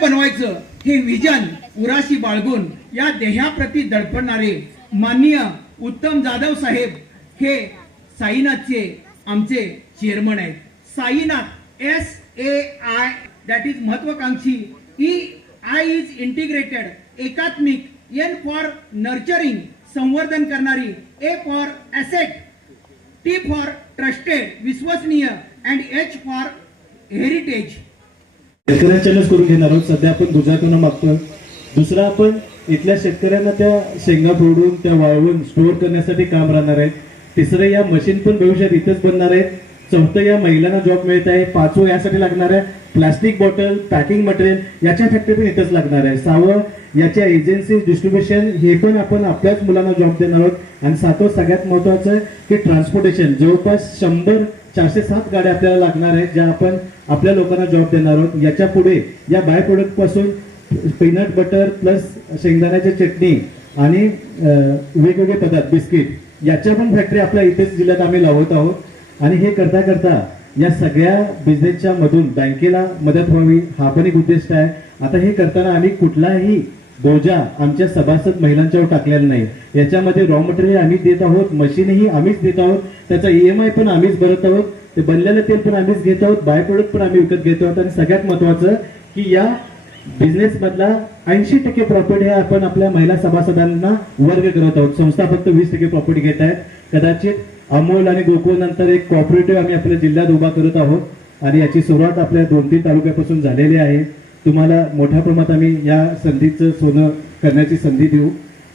बनवायचं हे विजन उराशी बाळगून या देहाप्रती दडपणारे माननीय उत्तम जाधव साहेब हे साईनाथचे आमचे चेअरमन आहेत. Sainath S A I that is महत्वाकांक्षी. ई आय इज इंटिग्रेटेड एकात्मिक एन फॉर नर्चरिंग संवर्धन करणारी A for asset T for trusted विश्वसनीय अँड एच फॉर हेरिटेज शेतकऱ्यांच्याच करून घेणार आहोत. सध्या आपण गुजरातून मागतोय. दुसरा आपण इथल्या शेतकऱ्यांना त्या शेंगा फोडून त्या वाळवून स्टोअर करण्यासाठी काम राहणार आहे तिसरं या मशीन पण भविष्यात इथेच बनणार आहे चौथं या महिलांना जॉब मिळत आहे. पाचवं यासाठी लागणार आहे. प्लास्टिक बॉटल पॅकिंग मटेरियल याच्या फॅक्टरी पण इथंच लागणार आहे. सहावं याच्या एजन्सी डिस्ट्रीब्युशन हे पण आपण आपल्याच मुलांना जॉब देणार आहोत. आणि सातवं सगळ्यात महत्वाचं आहे की ट्रान्सपोर्टेशन जवळपास शंभर चारशे सात गाड्या आपल्याला लागणार आहेत ज्या आपण आपल्या लोकांना जॉब देणार आहोत. याच्यापुढे या बाय प्रोडक्टपासून पीनट बटर प्लस शेंगदाण्याची चटणी आणि वेगवेगळे पदार्थ बिस्किट याच्या पण फॅक्टरी आपल्या इथेच जिल्ह्यात आम्ही लावत आहोत. आणि हे करता करता या सगळ्या बिझनेसच्या मधून बँकेला मदत व्हावी हा पण एक उद्दिष्ट आहे. आता हे करताना आम्ही कुठलाही बोजा आमच्या सभासद महिलांच्यावर टाकलेला नाही. याच्यामध्ये रॉ मटेरियल आम्हीच देत आहोत मशीनही आम्हीच देत आहोत त्याचा ईएमआय पण आम्हीच भरत आहोत ते बनलेलं तेल पण आम्हीच घेत आहोत बाय प्रोडक्ट पण आम्ही विकत घेत आहोत. आणि सगळ्यात महत्वाचं की या बिझनेस मधला ऐंशी टक्के प्रॉफिट हे आपण आपल्या महिला सभासदांना वर्ग करत आहोत. संस्था फक्त वीस टक्के प्रॉफिट घेत आहेत. कदाचित अमोल आणि गोकुळ नंतर एक कॉपरेटिव्ह आम्ही आपल्या जिल्ह्यात उभा करत आहोत. आणि याची सुरुवात आपल्या दोन तीन तालुक्यापासून झालेली आहे. तुम्हाला मोठ्या प्रमाणात आम्ही या संधीचं सोनं करण्याची संधी देऊ.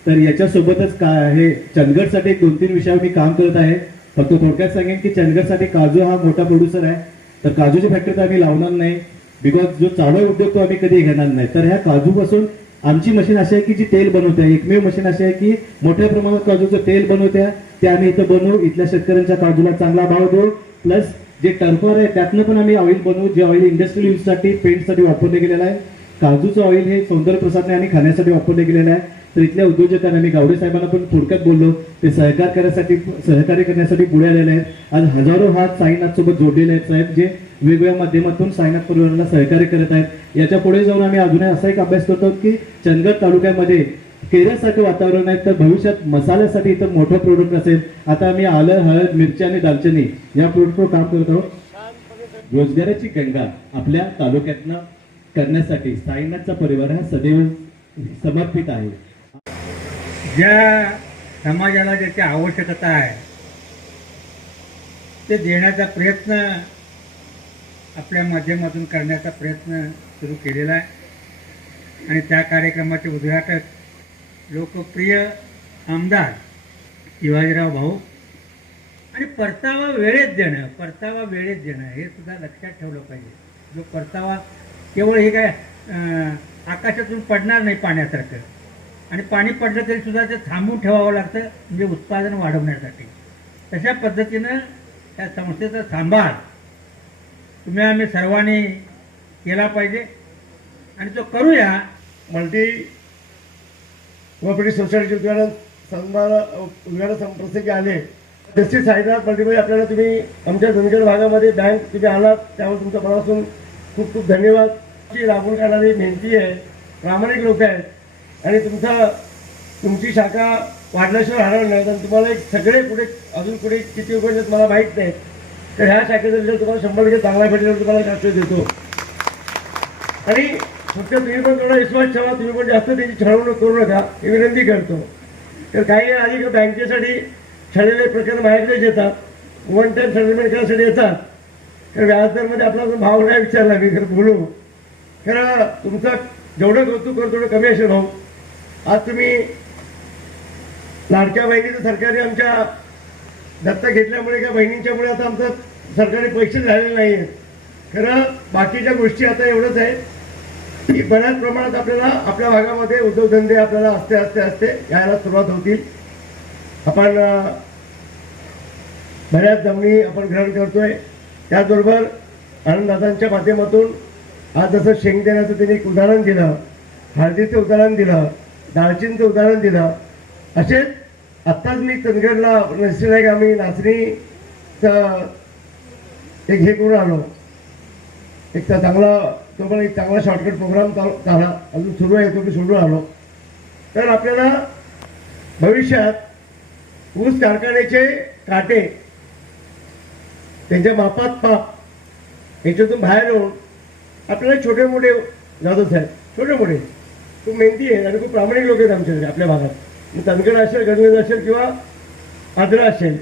तर याच्यासोबतच काय आहे चंदगडसाठी दोन तीन विषयावर मी काम करत आहे. फक्त थोडक्यात सांगेन की चंदगडसाठी काजू हा मोठा प्रोड्युसर आहे. तर काजूची फॅक्टरी तर आम्ही लावणार नाही. बिकॉज जो चालू उद्योग तो आम्ही कधी घेणार नाही. तर ह्या काजूपासून आमची मशीन अशी आहे की जी तेल बनवते. आहे. एकमेव मशीन अशी आहे की मोठ्या प्रमाणात काजूचं तेल बनवते. ते आम्ही इथं बनवू. इथल्या शेतकऱ्यांच्या काजूला चांगला भाव देऊ. प्लस जे टर्फर आहे त्यातनं पण आम्ही ऑइल बनवू. जे ऑइल इंडस्ट्रियल यूजसाठी पेंटसाठी वापरले गेलेलं आहे. काजूचं ऑइल हे सौंदर्य प्रसादने आणि खाण्यासाठी वापरले गेलेलं आहे. तर इथल्या उद्योजकांना मी गावडे साहेबांना पण थोडक्यात बोललो. ते सहकार करण्यासाठी सहकार्य करण्यासाठी पुढे आलेले आहेत. आज हजारो हात साईनाथ सोबत जोडलेले आहेत साहेब जे वेगवेगळ्या माध्यमातून साईनाथ परिवाराला सहकार्य करत आहेत. याच्यापुढे जाऊन आम्ही अजूनही असा एक अभ्यास करतो की चंदगड तालुक्यामध्ये केऱ्यासारखं वातावरण आहे तर भविष्यात मसाल्यासाठी इथं मोठं प्रोडक्ट असेल. आता आम्ही आलं हळद मिरची आणि दालचिनी या प्रोडक्टवर काम करत आहोत. रोजगाराची गंगा आपल्या तालुक्यातनं करण्यासाठी साईनाथचा परिवार हा सदैव समर्पित आहे. ज्या समाजाला ज्याची आवश्यकता आहे ते देण्याचा प्रयत्न आपल्या माध्यमातून करण्याचा प्रयत्न सुरू केलेला आहे. आणि त्या कार्यक्रमाचे उद्घाटक लोकप्रिय आमदार शिवाजीराव भाऊ. आणि परतावा वेळेत देणं परतावा वेळेत देणं हे सुद्धा लक्षात ठेवलं पाहिजे. जो परतावा केवळ हे काय आकाशातून पडणार नाही पाण्यासारखं. आणि पाणी पडलं तरी सुद्धा ते थांबून ठेवावं लागतं म्हणजे उत्पादन वाढवण्यासाठी. तशा पद्धतीनं त्या संस्थेचा सांभाळ तुम्ही आम्ही सर्वांनी केला पाहिजे. आणि तो करूया. मल्टी कोऑपरेटिव्ह सोसायटीचे उद्घाटन समार उद्घाटन प्रसंगी आले. जसे साईनाथ मल्टीमध्ये आपल्याला तुम्ही आमच्या धनगड भागामध्ये बँक तुम्ही आलात त्यामुळे तुमचा मनापासून खूप खूप धन्यवाद. की राबून काढणारी मेहनती आहे प्रामाणिक लोक आहेत आणि तुमचा तुमची शाखा वाढल्याशिवाय राहणार नाही तर तुम्हाला एक सगळे पुढे अजून पुढे किती उघडलेत मला माहीत नाही. तर ह्या शाखेचा रिझल्ट तुम्हाला शंभर टक्के चांगला भेटेल तुम्हाला आश्रय देतो. आणि फक्त तुम्ही पण थोडा विश्वास ठेवा तुम्ही पण जास्त त्याची छळवणूक करू नका. ही विनंती करतो. तर काही आधी बँकेसाठी छळलेले प्रकरण माझ्याकडेच येतात वन टाइम सेटलमेंट करण्यासाठी येतात. तर व्याजदरमध्ये आपला भाव नाही विचारला मी खरं बोलू. खरं तुमचं जेवढं कौतुक करतो तेवढं कमी असेल भाऊ. आज तुम्ही लाडक्या बहिणीचं सरकारी आमच्या दत्ता घेतल्यामुळे किंवा बहिणींच्यामुळे आता आमचं सरकारी पैसे झालेले नाही आहेत खरं बाकीच्या गोष्टी आता एवढंच आहे. की बऱ्याच प्रमाणात आपल्याला आपल्या भागामध्ये उद्योगधंदे आपल्याला असते असते असते यायला सुरुवात होतील. आपण बऱ्याच जमिनी आपण ग्रहण करतोय. त्याचबरोबर आनंददादांच्या माध्यमातून आज जसं शेंगदेण्याचं त्यांनी एक उदाहरण दिलं हळदीचं उदाहरण दिलं दालचिनीचं उदाहरण दिलं असेच आत्ताच मी चंदगडला निश्चित की आम्ही नाचणीचं एक हे करून आलो. एक तर चांगला तो पण एक चांगला शॉर्टकट प्रोग्राम झाला. अजून सुरू आहे तो मी सोडून आलो. तर आपल्याला भविष्यात ऊस कारखान्याचे काटे त्यांच्या मापात पाप याच्यातून बाहेर येऊन आपल्याला छोटे मोठे जाधव साहेब छोटे मोठे. खूप मेहनती आहे आणि खूप प्रामाणिक लोक आहेत आमच्याकडे आपल्या भागात. तनगड असेल गणगड असेल किंवा आदरा असेल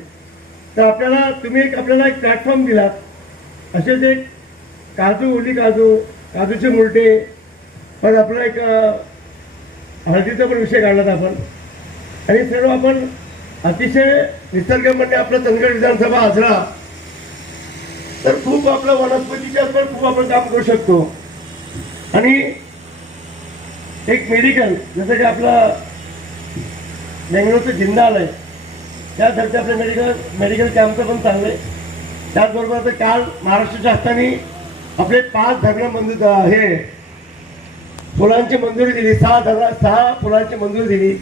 तर आपल्याला तुम्ही एक आपल्याला एक प्लॅटफॉर्म दिलात. असेच एक काजू ओली काजू काजूचे मुलटे. पण आपला एक हळदीचा पण विषय काढला आपण. आणि सर्व आपण अतिशय निसर्गमध्ये आपला चंदगड विधानसभा असला तर खूप आपल्या वनस्पतीच्या पण खूप आपण काम करू शकतो. आणि एक मेडिकल जसं की आपलं बेंगलोरचं जिंदाल आहे. त्यासाठी आपलं मेडिकल मेडिकल कॅम्पचं पण चाललंय त्याचबरोबर आता काल महाराष्ट्र शासनाने आपले पाच धरणं मंजूर हे फुलांची मंजुरी दिली सहा धरण सहा फुलांची मंजुरी दिली.